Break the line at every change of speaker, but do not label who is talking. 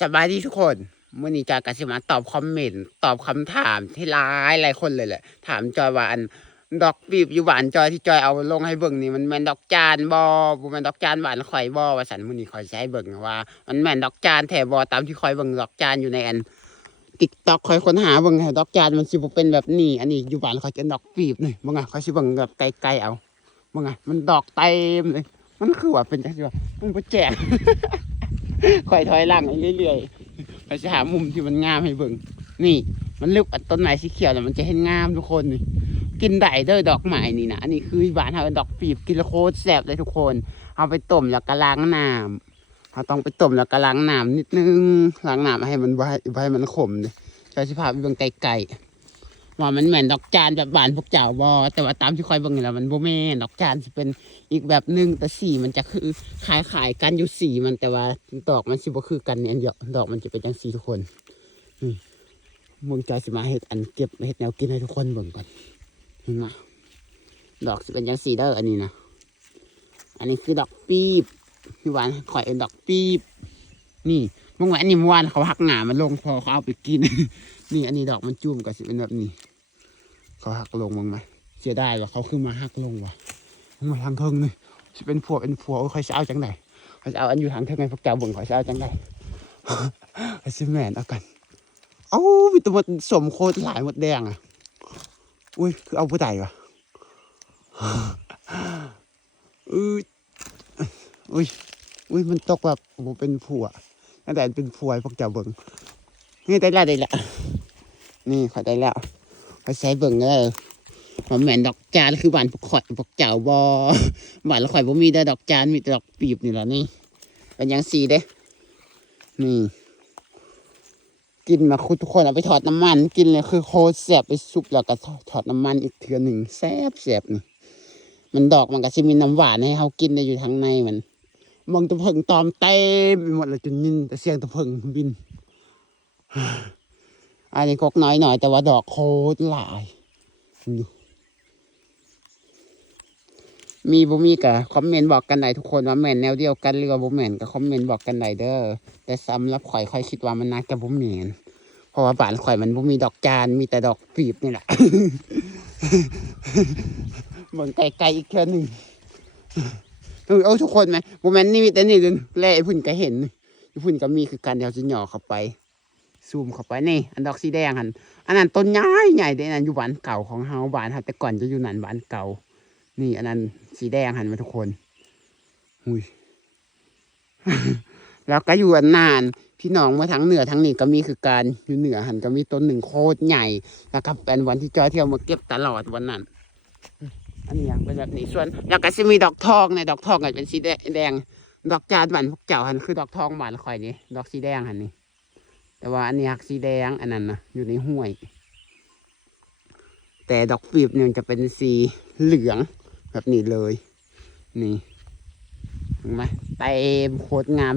สบายดีทุกคนมื่อนี้จอยกสิมาตอบคอมเมนต์ตอบคำถามที่หลายหลายคนเลยแหละ ถามจอยว่าอันดอกบีบอยู่หวานจอยที่จอยเอาลงให้เบิ่งนี่มันแมนดอกจานบอบ่แม่นดอกจานหวานข่อยบอว่าสันมื่อนี้ข่อยใช้เบิ่งว่า มันแมนดอกจานแถบอตามที่ข่อยเบิ่งดอกจานอยู่ในอันติ๊กตอกข่อยค้นหาเบิ่งให้ดอกจานมันสิบเป็นแบบนี้ อันนี้อยู่หวานข่อยจะดอกบีบนี่บ่ไงข่อยสิเบิ่งแบบไกลๆเอาบ่ไงมันดอกเต็มเลย มันคือว่าเป็นจังซี่ว่ามันบ่แจก ข่อยถอยหลังไปเรื่อยๆไปจะหามุมที่มันงามให้เบิ่งนี่ มันลึกต้นไม้สีเขียวแล้วมันจะเห็นงามทุกคนนี่กินได้เด้อดอกไม้นี่นะอันนี้คือหวานเฮาดอกปีบกินแล้วโคตรแซ่บเลยทุกคน เอาไปต้มแล้วก็ล้างน้ำเราต้องไปต้มแล้วก็ล้างน้ำนิดนึงล้างน้ำให้มันไว้ไว้ให้มันขมเลยใช้สิภาพไปเบิ่งไกล ว่ามันเหมือนดอกจานแบบหวานพวกเจ้าบอแต่ว่าตามที่คอยบิ่งนี่แหล้วมันโบแม่ดอกจานจะเป็นอีกแบบหนึ่งแต่สีมันจะคือคล้ายกันอยู่สีมันแต่ว่าดอกมันสิบ่คือกันเนี่ยเดียวดอกมันจะเป็นจังสีทุกคนมึงจอยสิมาเฮ็ดอันเก็บเฮ็ดแนวกินให้ทุกคนเบิ่งก่อนเห็นไหมดอกสิเป็นจังสีเด้ออันนี้นะอันนี้คือดอกปีบพี่หวานข่อยเอ็นดอกปีบนี่ เมื่อวานนี่เมื่อวานเขาหักหนามันลงพอเขาเอาไปกิน นี่อันนี้ดอกมันจุ่มก็สิเป็นแบบนี้ เขาหักลงมั้งไหมเสียดายว่าเขาขึ้นมาหักลงว่ะมาทางเทิงนี่สิเป็นผัวเป็นผัวเขาจะเอาจังไดเขาจะเอาอันอยู่ทางเทิงไงพวกเจ้าบ่งเขาจะเอาจังไดไอ้สิแมนเอากันเอ้ามีตัวมันสมโคตรหลายหมดแดงอะอุ้ยคือเอาผู้ใดวะอุ้ยอุ้ยอุ้ยมันตกแบบโมเป็นผัว ตั้งแต่เป็นผัวให้พวกเจ้าเบิ่งนี่ได้แล้วได้แล้วนี่ขอได้แล้วขอใช้เบิ่งเลยมันแม่นดอกจานคือบ้านพวกข่อยพวกเจ้าบอบ้านละข่อยบ่มีแต่ดอกจานมีแต่ดอกปีบนี่แหละนี่เป็นยังสีเด้นี่ กินมาคุณทุกคนเอาไปถอดน้ำมัน กินเลยคือโคตรแสบไปซุปแล้วก็ถอดน้ำมันอีกเทือหนึ่งแสบแสบนี่มันดอกมันก็จะมีน้ำหวานให้เขากินได้อยู่ทางในมัน มองตะเพิงตอมเต็มหมดเลยจนยินแต่เสียงตะเพิงบิน อันนี้กกน้อยหน่อยแต่ว่าดอกโคตรหลาย มีบ่มีกะคอมเมนต์บอกกันได้ทุกคนว่าแมนแนวเดียวกันหรือว่าบ่แมนก็คอมเมนต์บอกกันได้เด้อแต่สำหรับข่อยข่อยคิดว่ามันน่าจะบ่แมนเพราะว่าบ้านข่อยมันบ่มีดอกจานมีแต่ดอกปีบนี่แหละเหมือนไกลๆอีกเทื่หนึ่ง เออเอาทุกคนไหมโมเมนต์นี่มีแต่นี่เลยแล่ไอ้พุ่นก็เห็นไอ้พุ่นก็มีคือการเดียวจะหย่อเข้าไป ซูมเข้าไปนี่ อันดอกสีแดงหันอันนั้นต้นใหญ่ใหญ่เด้นนั้นอยู่บ้านเก่าของเฮาบ้านเฮาแต่ก่อนจะอยู่นั่นบ้านเก่า นี่ อันนั้นสีแดงหันมาทุกคนหุยแล้วก็อยู่อันนาน พี่น้องมาทั้งเหนือทั้งนี้ก็มีคือการอยู่เหนือหันก็มีต้นหนึ่งโคตรใหญ่ แล้วก็เป็นวันที่จอยเที่ยวมาเก็บตลอดวันนั้น อันนี้ยังเป็นแบบนี้ส่วนแล้วก็จะมีดอกทองในดอกทองก็เป็นสีแดง ดอกจานหวานพวกเจ้าหันคือดอกทองหวานคอยนี่ดอกสีแดงหันนี่แต่ว่าอันนี้หักสีแดงอันนั้นนะอยู่ในห้วย แต่ดอกปีบเนี่ยจะเป็นสีเหลืองแบบนี้เลย นี่เห็นไหมเต็มโคตรงาม